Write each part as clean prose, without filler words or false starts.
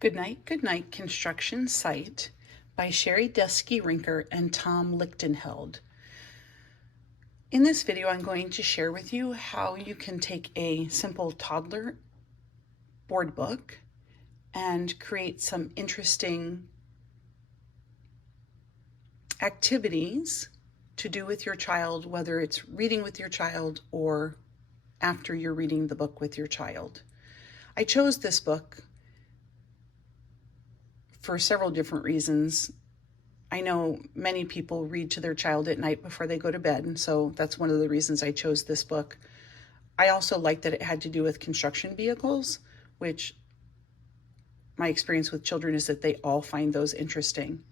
Good Night Construction Site by Sherry Deskey-Rinker and Tom Lichtenheld. In this video, I'm going to share with you how you can take a simple toddler board book and create some interesting activities to do with your child, whether it's reading with your child or after you're reading the book with your child. I chose this book for several different reasons. I know many people read to their child at night before they go to bed, and so that's one of the reasons I chose this book. I also liked that it had to do with construction vehicles, which my experience with children is that they all find those interesting.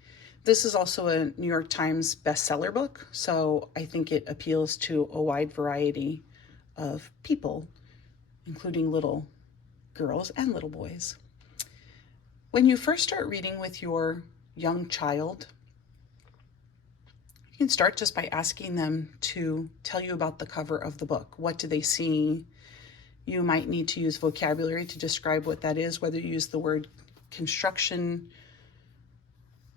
This is also a New York Times bestseller book, so I think it appeals to a wide variety of people, including little girls and little boys. When you first start reading with your young child, you can start just by asking them to tell you about the cover of the book. What do they see? You might need to use vocabulary to describe what that is, whether you use the word construction.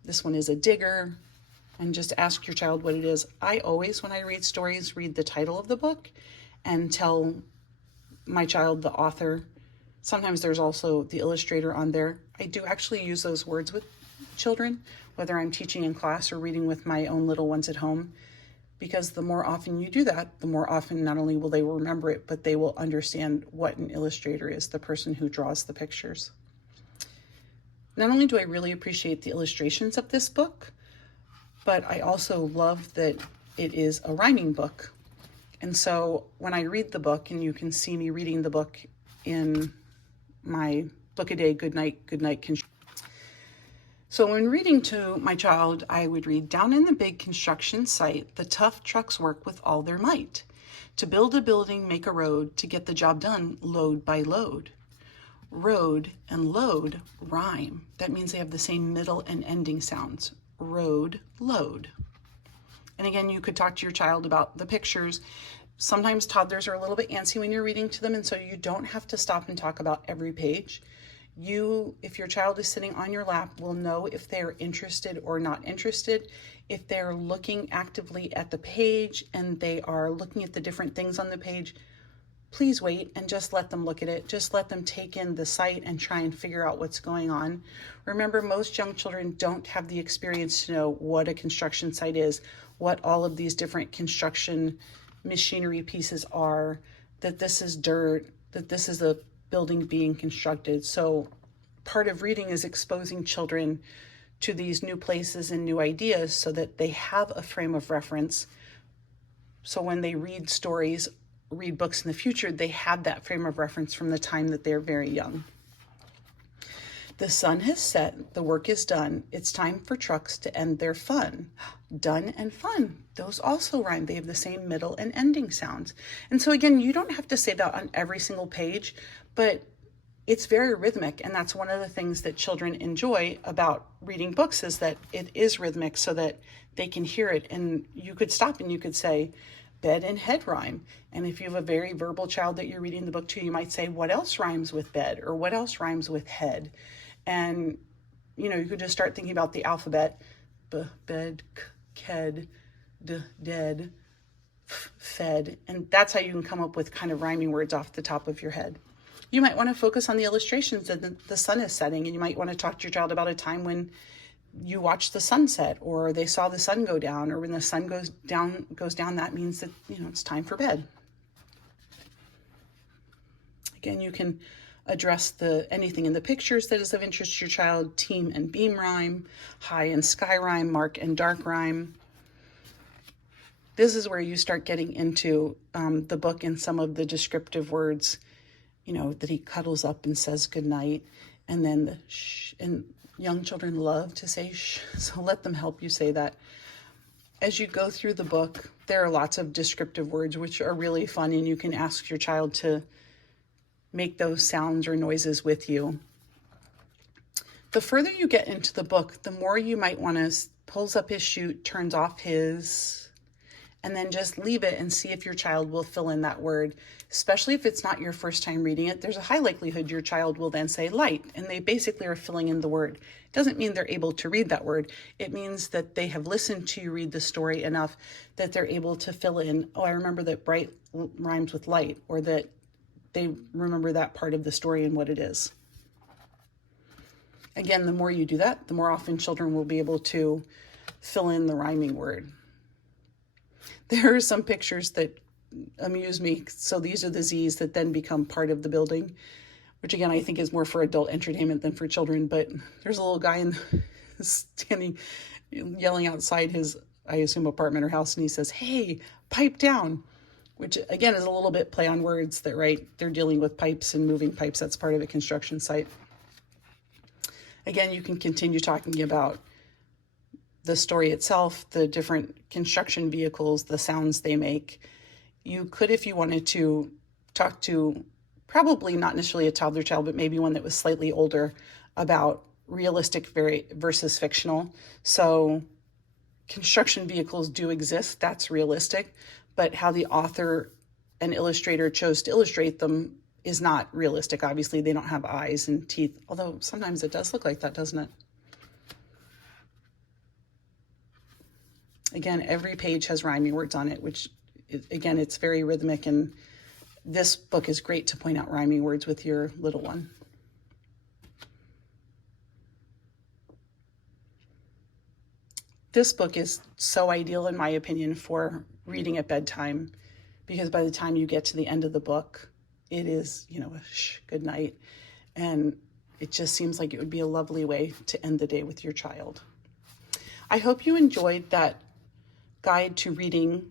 This one is a digger, and just ask your child what it is. I always, when I read stories, read the title of the book and tell my child the author. Sometimes there's also the illustrator on there. I do actually use those words with children, whether I'm teaching in class or reading with my own little ones at home, because the more often you do that, the more often not only will they remember it, but they will understand what an illustrator is, the person who draws the pictures. Not only do I really appreciate the illustrations of this book, but I also love that it is a rhyming book. And so when I read the book, and you can see me reading the book in my book a day, Good Night, Construction. So when reading to my child, I would read, down in the big construction site, the tough trucks work with all their might. To build a building, make a road, to get the job done, load by load. Road and load rhyme. That means they have the same middle and ending sounds. Road, load. And again, you could talk to your child about the pictures. Sometimes toddlers are a little bit antsy when you're reading to them, and so you don't have to stop and talk about every page. You, if your child is sitting on your lap, will know if they're interested or not interested. If they're looking actively at the page and they are looking at the different things on the page, please wait and just let them look at it. Just let them take in the sight and try and figure out what's going on. Remember, most young children don't have the experience to know what a construction site is, what all of these different construction machinery pieces are, that this is dirt, that this is a building being constructed. So part of reading is exposing children to these new places and new ideas so that they have a frame of reference. So when they read stories, read books in the future, they have that frame of reference from the time that they're very young. The sun has set, the work is done. It's time for trucks to end their fun. Done and fun, those also rhyme. They have the same middle and ending sounds. And so again, you don't have to say that on every single page, but it's very rhythmic. And that's one of the things that children enjoy about reading books, is that it is rhythmic so that they can hear it. And you could stop and you could say, bed and head rhyme. And if you have a very verbal child that you're reading the book to, you might say, what else rhymes with bed, or what else rhymes with head? And, you know, you could just start thinking about the alphabet, bed, ked, dead, fed. And that's how you can come up with kind of rhyming words off the top of your head. You might want to focus on the illustrations that the sun is setting, and you might want to talk to your child about a time when you watched the sunset, or they saw the sun go down, or when the sun goes down, that means that, you know, it's time for bed. Again, you can address anything in the pictures that is of interest to your child. Team and beam rhyme, high and sky rhyme, mark and dark rhyme. This is where you start getting into the book and some of the descriptive words, you know, that he cuddles up and says goodnight, and then the shh, and young children love to say shh, so let them help you say that. As you go through the book, there are lots of descriptive words which are really fun, and you can ask your child to make those sounds or noises with you. The further you get into the book, the more you might want to pulls up his chute, turns off his, and then just leave it and see if your child will fill in that word. Especially if it's not your first time reading it, there's a high likelihood your child will then say light, and they basically are filling in the word. It doesn't mean they're able to read that word. It means that they have listened to you read the story enough that they're able to fill in, oh, I remember that bright rhymes with light, or that they remember that part of the story and what it is. Again, the more you do that, the more often children will be able to fill in the rhyming word. There are some pictures that amuse me. So these are the Z's that then become part of the building, which again, I think is more for adult entertainment than for children. But there's a little guy standing, yelling outside his, I assume, apartment or house, and he says, "Hey, pipe down," which again is a little bit play on words that, right, they're dealing with pipes and moving pipes. That's part of a construction site. Again, you can continue talking about the story itself, the different construction vehicles, the sounds they make. You could, if you wanted to, talk to probably not necessarily a toddler child, but maybe one that was slightly older, about realistic versus fictional. So construction vehicles do exist, that's realistic, but how the author and illustrator chose to illustrate them is not realistic. Obviously, they don't have eyes and teeth, although sometimes it does look like that, doesn't it? Again, every page has rhyming words on it, which, again, it's very rhythmic, and this book is great to point out rhyming words with your little one. This book is so ideal, in my opinion, for reading at bedtime, because by the time you get to the end of the book, it is, good night. And it just seems like it would be a lovely way to end the day with your child. I hope you enjoyed that guide to reading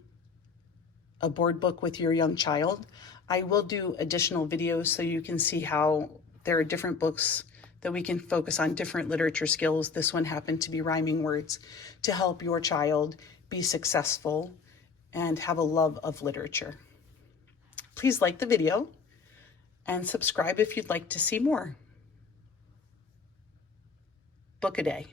a board book with your young child. I will do additional videos so you can see how there are different books that we can focus on different literature skills. This one happened to be rhyming words, to help your child be successful and have a love of literature. Please like the video and subscribe if you'd like to see more. Book a day.